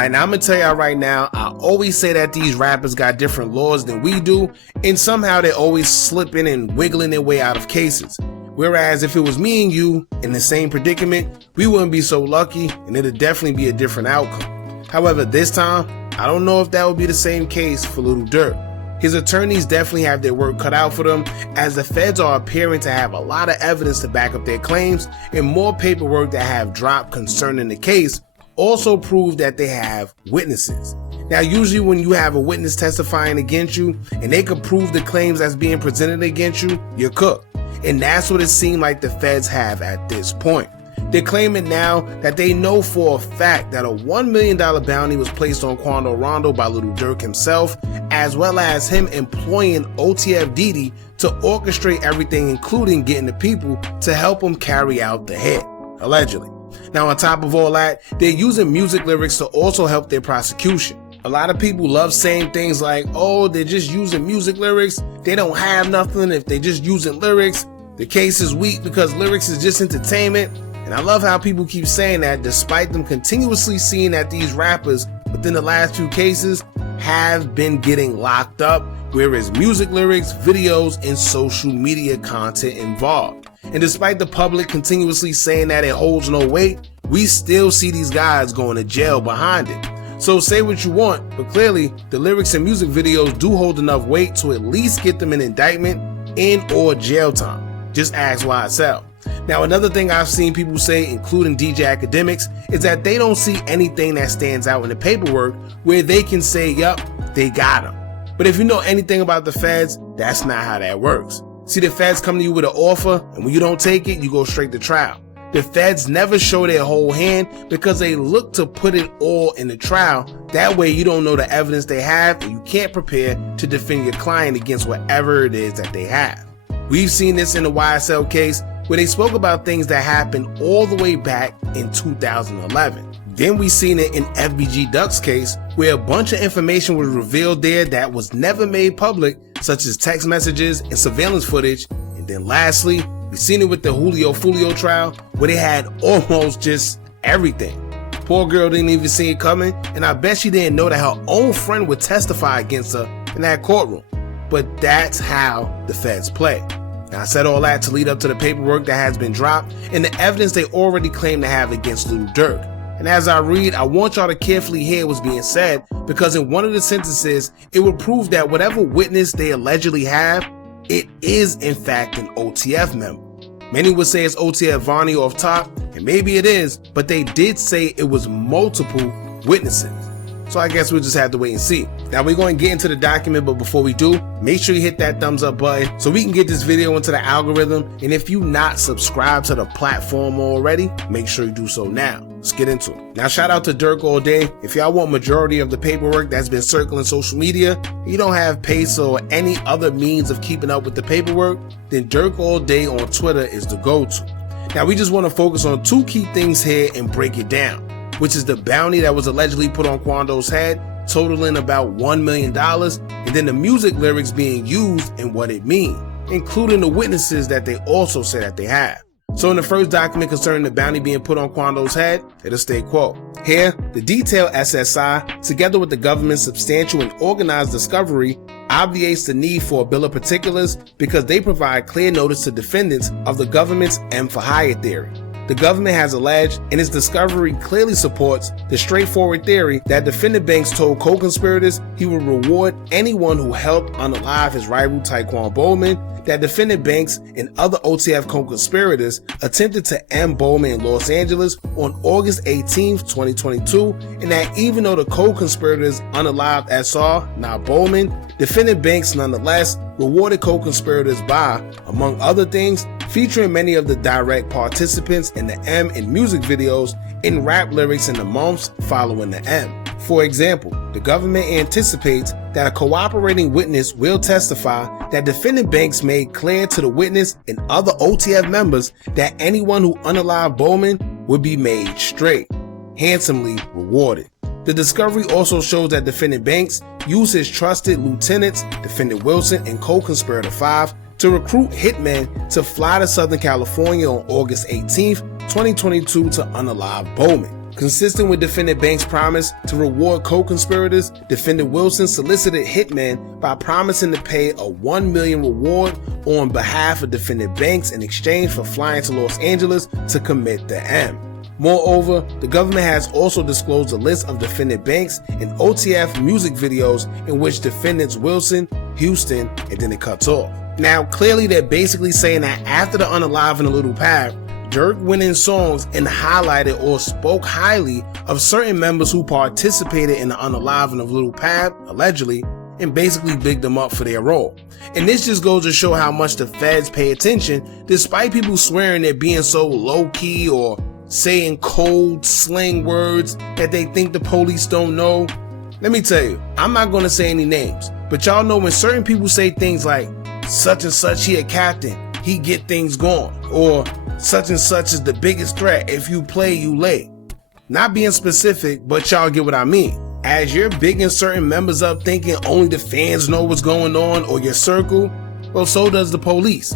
Alright, now I'm gonna tell y'all right now, I always say that these rappers got different laws than we do, and somehow they're always slipping and wiggling their way out of cases. Whereas if it was me and you in the same predicament, we wouldn't be so lucky and it'd definitely be a different outcome. However, this time, I don't know if that would be the same case for Lil Durk. His attorneys definitely have their work cut out for them, as the feds are appearing to have a lot of evidence to back up their claims, and more paperwork that have dropped concerning the case also prove that they have witnesses. Now, usually when you have a witness testifying against you and they can prove the claims that's being presented against you, you're cooked. And that's what it seemed like the feds have at this point. They're claiming now that they know for a fact that a $1 million bounty was placed on Quando Rondo by Lil Durk himself, as well as him employing OTF Didi to orchestrate everything, including getting the people to help him carry out the hit, allegedly. Now, on top of all that, they're using music lyrics to also help their prosecution. A lot of people love saying things like, oh, they're just using music lyrics, they don't have nothing if they're just using lyrics, the case is weak because lyrics is just entertainment. And I love how people keep saying that despite them continuously seeing that these rappers within the last few cases have been getting locked up, whereas music lyrics, videos, and social media content involved. And despite the public continuously saying that it holds no weight, we still see these guys going to jail behind it. So say what you want, but clearly the lyrics and music videos do hold enough weight to at least get them an indictment and or jail time. Just ask YSL. Now, another thing I've seen people say, including DJ Academics, is that they don't see anything that stands out in the paperwork where they can say, yup, they got him. But if you know anything about the feds, that's not how that works. See, the feds come to you with an offer, and when you don't take it, you go straight to trial. The feds never show their whole hand because they look to put it all in the trial. That way you don't know the evidence they have and you can't prepare to defend your client against whatever it is that they have. We've seen this in the YSL case where they spoke about things that happened all the way back in 2011. Then we seen it in FBG Duck's case where a bunch of information was revealed there that was never made public, such as text messages and surveillance footage. And then lastly, we seen it with the Julio Fulio trial where they had almost just everything. Poor girl didn't even see it coming, and I bet she didn't know that her own friend would testify against her in that courtroom. But that's how the feds play. Now, I said all that to lead up to the paperwork that has been dropped and the evidence they already claim to have against Lil Durk. And as I read, I want y'all to carefully hear what's being said, because in one of the sentences, it would prove that whatever witness they allegedly have, it is in fact an OTF member. Many would say it's OTF Vonnie off top, and maybe it is, but they did say it was multiple witnesses. So I guess we'll just have to wait and see. Now we're going to get into the document, but before we do, make sure you hit that thumbs up button so we can get this video into the algorithm. And if you not subscribed to the platform already, make sure you do so now. Let's get into it. Now shout out to Durk all day. If y'all want majority of the paperwork that's been circling social media, you don't have Peso or any other means of keeping up with the paperwork, then Durk all day on Twitter is the go-to. Now we just want to focus on two key things here and break it down, which is the bounty that was allegedly put on Quando's head, totaling about $1 million, and then the music lyrics being used and what it means, including the witnesses that they also say that they have. So in the first document concerning the bounty being put on Quando's head, it'll state, quote, here, the detailed SSI, together with the government's substantial and organized discovery, obviates the need for a bill of particulars because they provide clear notice to defendants of the government's M for hire theory. The government has alleged, and its discovery clearly supports the straightforward theory that defendant Banks told co-conspirators he would reward anyone who helped unalive his rival Taekwon Bowman, that defendant Banks and other OTF co-conspirators attempted to M Bowman in Los Angeles on August 18, 2022, and that even though the co-conspirators unalived SR, not Bowman, defendant Banks nonetheless rewarded co-conspirators by, among other things, featuring many of the direct participants in the M in music videos in rap lyrics in the months following the M. For example, the government anticipates that a cooperating witness will testify that defendant Banks made clear to the witness and other OTF members that anyone who unalived Bowman would be made straight, handsomely rewarded. The discovery also shows that defendant Banks used his trusted lieutenants, defendant Wilson and co-conspirator 5, to recruit hitmen to fly to Southern California on August 18, 2022 to unalive Bowman. Consistent with defendant Banks' promise to reward co-conspirators, defendant Wilson solicited hitmen by promising to pay a $1 million reward on behalf of defendant Banks in exchange for flying to Los Angeles to commit the M. Moreover, the government has also disclosed a list of defendant Banks and OTF music videos in which defendants Wilson, Houston, and then it cuts off. Now, clearly they're basically saying that after the Unalive and Lil Pab, Durk went in songs and highlighted or spoke highly of certain members who participated in the Unalive of Lil Pab, allegedly, and basically bigged them up for their role. And this just goes to show how much the feds pay attention, despite people swearing they're being so low-key or saying cold slang words that they think the police don't know. Let me tell you, I'm not going to say any names, but y'all know when certain people say things like, such and such, he a captain, he get things going, or such and such is the biggest threat, if you play, you lay. Not being specific, but y'all get what I mean. As you're bigging certain members up thinking only the fans know what's going on or your circle, well, so does the police.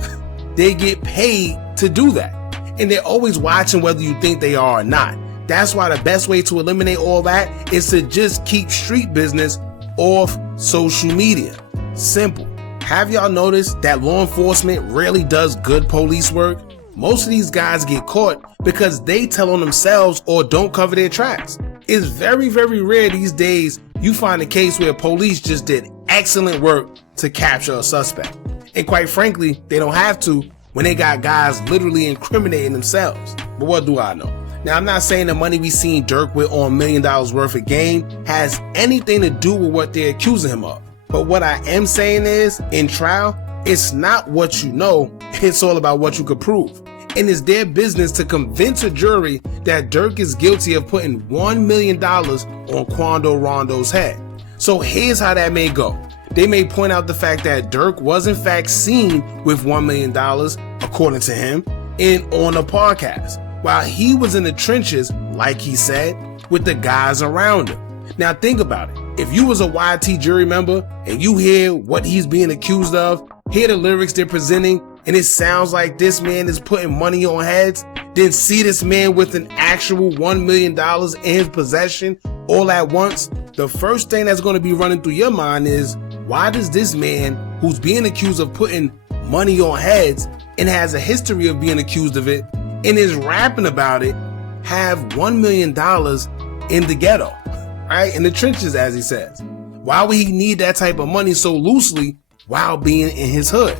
They get paid to do that. And they're always watching whether you think they are or not. That's why the best way to eliminate all that is to just keep street business off social media. Simple. Have y'all noticed that law enforcement rarely does good police work? Most of these guys get caught because they tell on themselves or don't cover their tracks. It's very, very rare these days you find a case where police just did excellent work to capture a suspect. And quite frankly, they don't have to when they got guys literally incriminating themselves. But what do I know? Now, I'm not saying the money we seen Durk with on $1 million worth of game has anything to do with what they're accusing him of. But what I am saying is, in trial, it's not what you know, it's all about what you could prove. And it's their business to convince a jury that Durk is guilty of putting $1 million on Quando Rondo's head. So here's how that may go. They may point out the fact that Durk was in fact seen with $1 million, according to him, and on a podcast, while he was in the trenches, like he said, with the guys around him. Now think about it. If you was a YT jury member and you hear what he's being accused of, hear the lyrics they're presenting, and it sounds like this man is putting money on heads, then see this man with an actual $1 million in his possession all at once, the first thing that's going to be running through your mind is, why does this man who's being accused of putting money on heads and has a history of being accused of it and is rapping about it have $1 million in the ghetto, right? In the trenches, as he says. Why would he need that type of money so loosely while being in his hood?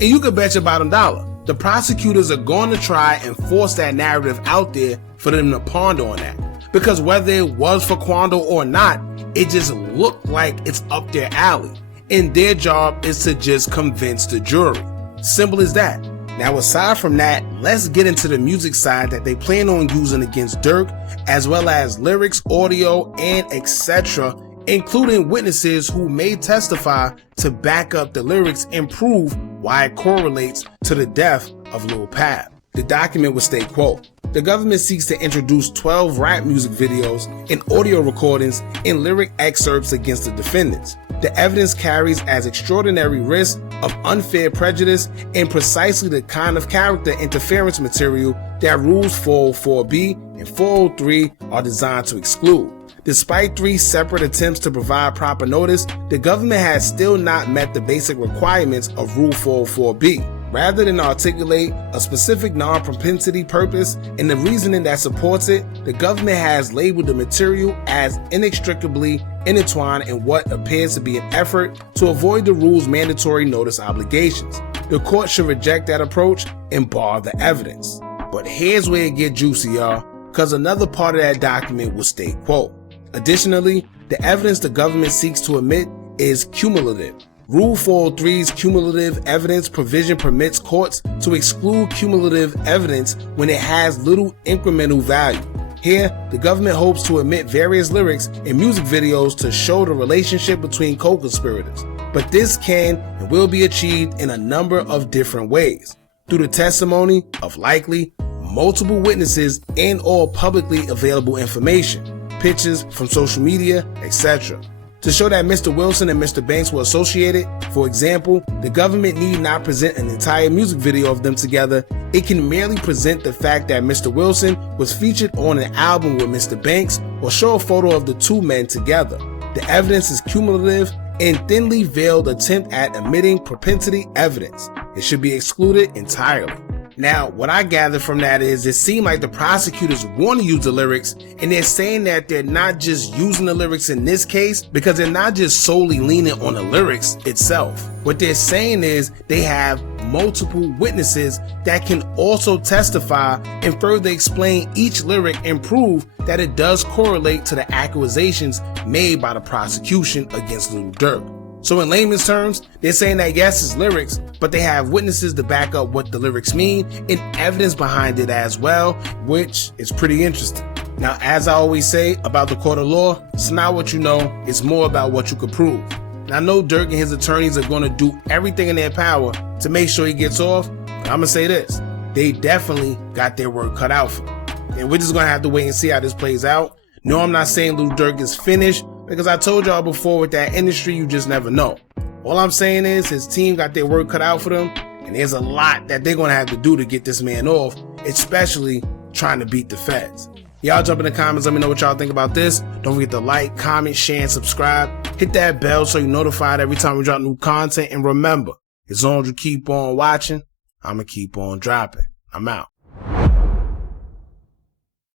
And you could bet your bottom dollar, the prosecutors are going to try and force that narrative out there for them to ponder on that. Because whether it was for Quando or not, it just looked like it's up their alley. And their job is to just convince the jury. Simple as that. Now, aside from that, let's get into the music side that they plan on using against Durk, as well as lyrics, audio, and etc., including witnesses who may testify to back up the lyrics and prove why it correlates to the death of Lil Pab. The document would state, quote, "The government seeks to introduce 12 rap music videos and audio recordings and lyric excerpts against the defendants. The evidence carries as extraordinary risk of unfair prejudice and precisely the kind of character interference material that Rules 404B and 403 are designed to exclude. Despite 3 separate attempts to provide proper notice, the government has still not met the basic requirements of Rule 404B. Rather than articulate a specific non-propensity purpose and the reasoning that supports it, the government has labeled the material as inextricably intertwined in what appears to be an effort to avoid the rule's mandatory notice obligations. The court should reject that approach and bar the evidence." But here's where it gets juicy, y'all, because another part of that document will state, quote, "Additionally, the evidence the government seeks to omit is cumulative. Rule 403's cumulative evidence provision permits courts to exclude cumulative evidence when it has little incremental value. Here, the government hopes to omit various lyrics in music videos to show the relationship between co-conspirators. But this can and will be achieved in a number of different ways. Through the testimony of likely multiple witnesses and all publicly available information, pictures from social media, etc. To show that Mr. Wilson and Mr. Banks were associated, for example, the government need not present an entire music video of them together. It can merely present the fact that Mr. Wilson was featured on an album with Mr. Banks or show a photo of the two men together. The evidence is cumulative and thinly veiled attempt at omitting propensity evidence. It should be excluded entirely. Now, what I gather from that is it seemed like the prosecutors want to use the lyrics, and they're saying that they're not just using the lyrics in this case because they're not just solely leaning on the lyrics itself. What they're saying is they have multiple witnesses that can also testify and further explain each lyric and prove that it does correlate to the accusations made by the prosecution against Lil Durk. So in layman's terms, they're saying that yes, it's lyrics, but they have witnesses to back up what the lyrics mean and evidence behind it as well, which is pretty interesting. Now, as I always say about the court of law, it's not what you know, it's more about what you could prove. And I know Durk and his attorneys are going to do everything in their power to make sure he gets off, but I'm going to say this, they definitely got their work cut out for them. And we're just going to have to wait and see how this plays out. No, I'm not saying Lil Durk is finished, because I told y'all before, with that industry, you just never know. All I'm saying is his team got their work cut out for them, and there's a lot that they're going to have to do to get this man off, especially trying to beat the feds. Y'all jump in the comments, let me know what y'all think about this. Don't forget to like, comment, share, and subscribe. Hit that bell so you're notified every time we drop new content. And remember, as long as you keep on watching, I'm going to keep on dropping. I'm out.